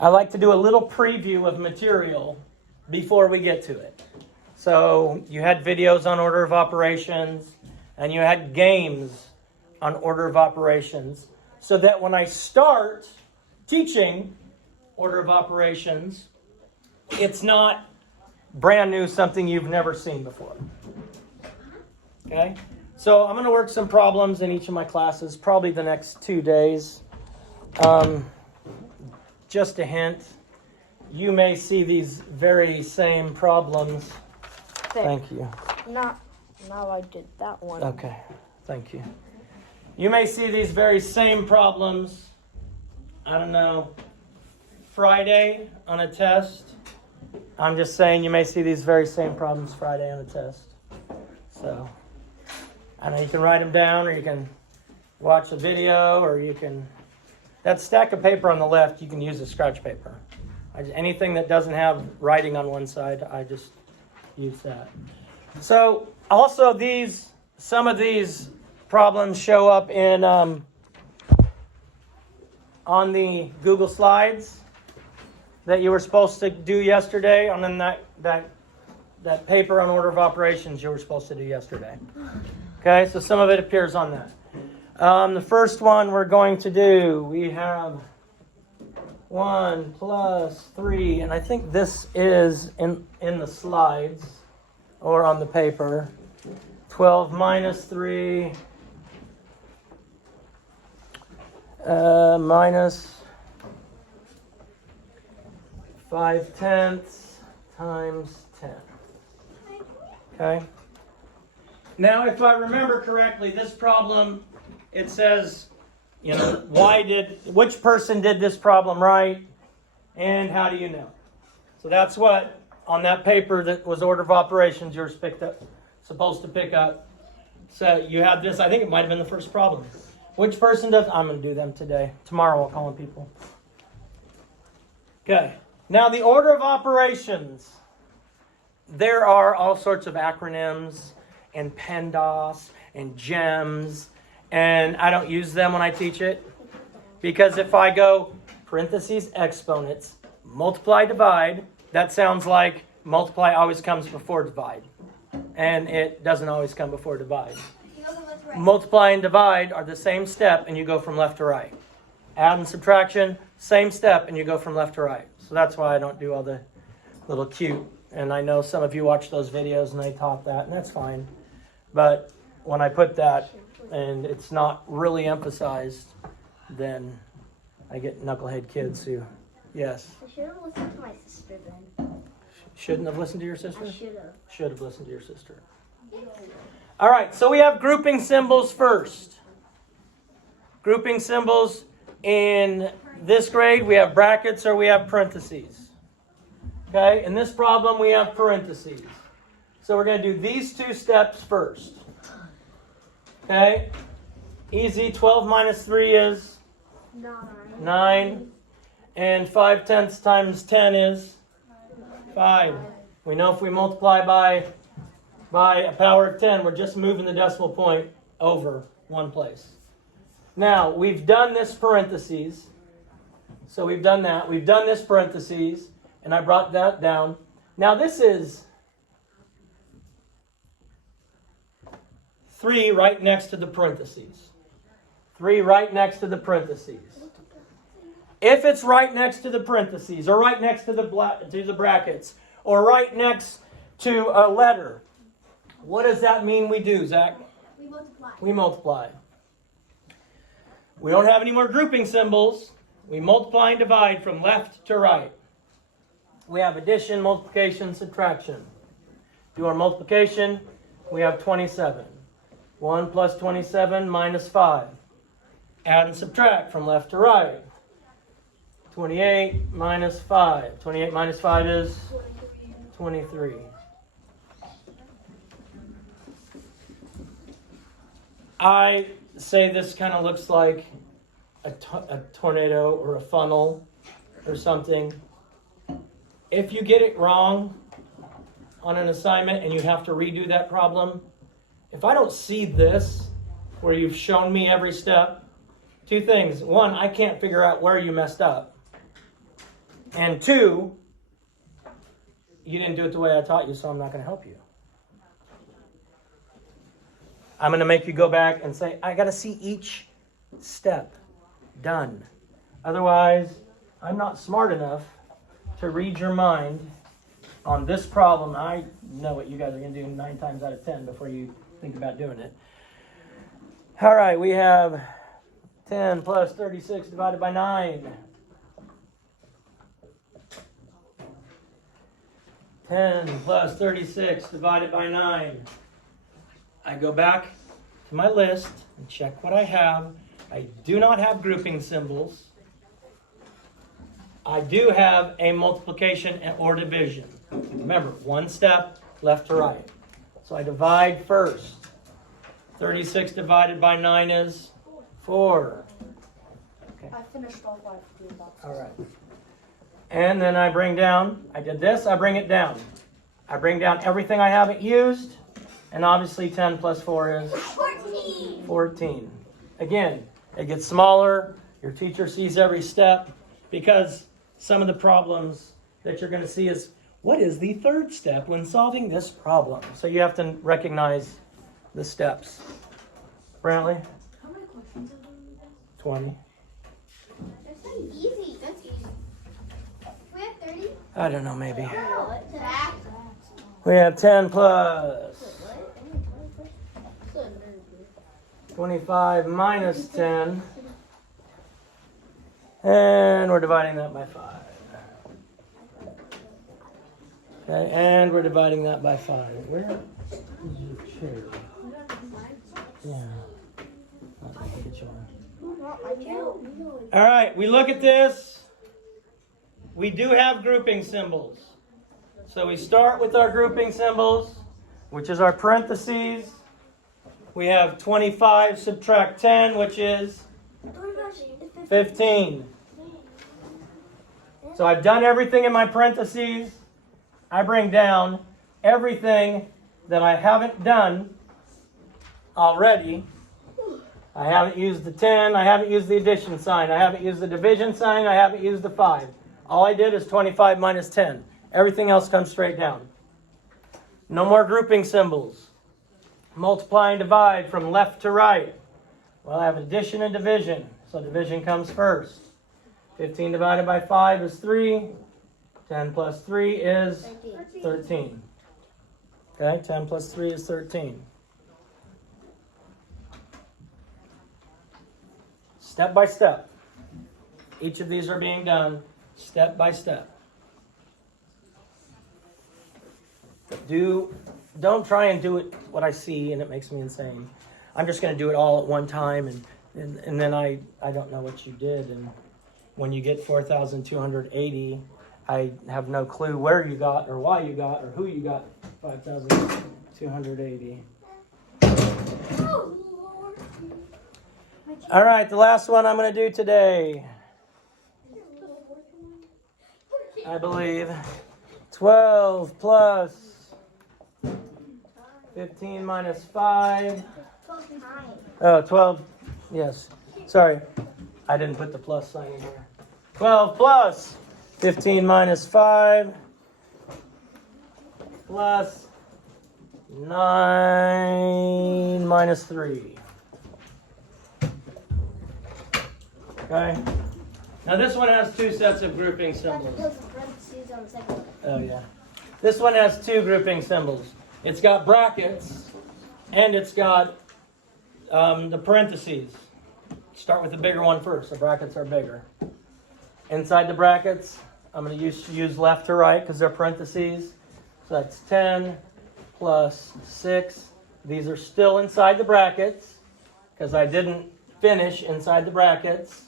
I like to do a little preview of material before we get to it. So you had videos on order of operations, and you had games on order of operations, so that when I start teaching order of operations, it's not brand new, something you've never seen before. Okay? So I'm going to work some problems in each of my classes, probably the next 2 days. Just a hint, you may see these very same problems. Thank you. Now I did that one. Okay, thank you. You may see these very same problems, I don't know, Friday on a test. I'm just saying you may see these very same problems Friday on a test. So, I know you can write them down, or you can watch a video, or you can... That stack of paper on the left, you can use as scratch paper. Anything that doesn't have writing on one side, I just use that. So, also some of these problems show up in on the Google Slides that you were supposed to do yesterday, and then that paper on order of operations you were supposed to do yesterday. Okay, so some of it appears on that. The first one we're going to do, we have 1 plus 3, and I think this is in the slides or on the paper. 12 minus 3 minus 5/10 times 10. Okay. Now, if I remember correctly, this problem, it says, which person did this problem right, and how do you know? So that's what, on that paper that was order of operations, you're supposed to pick up. So you have this, I think it might have been the first problem. Which person does, I'm going to do them today. Tomorrow I'll call on people. Okay. Now the order of operations, there are all sorts of acronyms and PEMDAS and GEMS, and I don't use them when I teach it, because if I go parentheses, exponents, multiply, divide, that sounds like multiply always comes before divide, and it doesn't always come before divide. Multiply and divide are the same step, and you go from left to right. Add and subtraction, same step, and you go from left to right. So that's why I don't do all the little cute, and I know some of you watch those videos and they taught that, and that's fine. But when I put that and it's not really emphasized, then I get knucklehead kids who, yes. I should have listened to my sister then. Shouldn't have listened to your sister? I should have. Should have listened to your sister. All right, so we have grouping symbols first. Grouping symbols in this grade, we have brackets or we have parentheses. Okay, in this problem, we have parentheses. So we're going to do these 2 steps first. Okay, easy. 12 minus 3 is 9. And 5/10 times 10 is 5. We know if we multiply by a power of 10, we're just moving the decimal point over one place. Now, we've done this parentheses. So we've done that. We've done this parentheses, and I brought that down. Now this is 3 right next to the parentheses. 3 right next to the parentheses. If it's right next to the parentheses, or right next to the brackets, or right next to a letter, what does that mean we do, Zach? We multiply. We multiply. We don't have any more grouping symbols. We multiply and divide from left to right. We have addition, multiplication, subtraction. Do our multiplication, we have 27. 1 plus 27 minus 5. Add and subtract from left to right. 28 minus 5. 28 minus 5 is 23. I say this kind of looks like a tornado or a funnel or something. If you get it wrong on an assignment and you have to redo that problem, if I don't see this, where you've shown me every step, 2 things. 1, I can't figure out where you messed up. And 2, you didn't do it the way I taught you, so I'm not going to help you. I'm going to make you go back and say, I got to see each step done. Otherwise, I'm not smart enough to read your mind on this problem. I know what you guys are going to do 9 times out of 10 before you think about doing it. All right, we have 10 plus 36 divided by 9. 10 plus 36 divided by 9. I go back to my list and check what I have. I do not have grouping symbols. I do have a multiplication or division. Remember, 1 step left to right. So I divide first. 36 divided by 9 is 4. I finished all 5 food boxes. All right. And then I bring down, I did this, I bring it down. I bring down everything I haven't used. And obviously 10 plus 4 is 14. Again, it gets smaller. Your teacher sees every step, because some of the problems that you're going to see is, what is the 3rd step when solving this problem? So you have to recognize the steps. Brantley? How many questions have we done? 20. That's not easy. That's easy. We have 30? I don't know, maybe. What? That? We have 10 plus What? 25 minus 10. And we're dividing that by 5. Okay, and we're dividing that by 5. Where is your chair? Yeah. I'll get you one. All right, we look at this. We do have grouping symbols. So we start with our grouping symbols, which is our parentheses. We have 25 subtract 10, which is 15. So I've done everything in my parentheses. I bring down everything that I haven't done already. I haven't used the 10. I haven't used the addition sign. I haven't used the division sign. I haven't used the 5. All I did is 25 minus 10. Everything else comes straight down. No more grouping symbols. Multiply and divide from left to right. Well, I have addition and division. So division comes first. 15 divided by 5 is 3. 10 plus 3 is 13. Okay, 10 plus 3 is 13. Step by step. Each of these are being done step by step. Don't try and do it what I see and it makes me insane. I'm just going to do it all at one time and then I don't know what you did. And when you get 4,280, I have no clue where you got or why you got or who you got 5,280. All right, the last one I'm going to do today, I believe, 12 plus 15 minus 5. Oh, 12, yes. Sorry, I didn't put the plus sign in here. 12 plus 15 minus 5 plus 9 minus 3. Okay. Now this one has 2 sets of grouping symbols. Oh yeah. This one has 2 grouping symbols. It's got brackets and it's got the parentheses. Start with the bigger one first. The brackets are bigger. Inside the brackets, I'm going to use left to right because they're parentheses. So that's 10 plus 6. These are still inside the brackets because I didn't finish inside the brackets.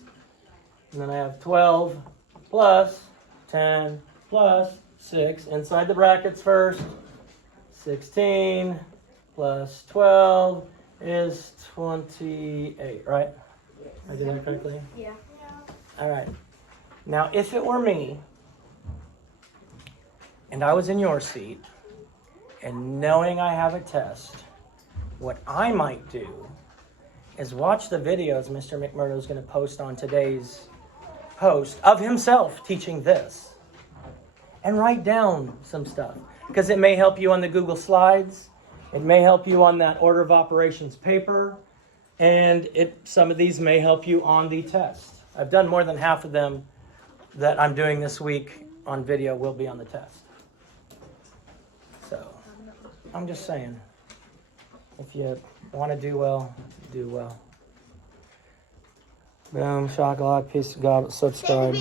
And then I have 12 plus 10 plus 6 inside the brackets first. 16 plus 12 is 28, right? I did that correctly? Yeah. All right. Now, if it were me, and I was in your seat, and knowing I have a test, what I might do is watch the videos Mr. McMurdo is going to post on today's post of himself teaching this. and write down some stuff because it may help you on the Google Slides. It may help you on that order of operations paper, and some of these may help you on the test. I've done more than half of them that I'm doing this week on video will be on the test. So, I'm just saying, if you want to do well, do well. Boom, chocolate, piece of goblet, subscribe.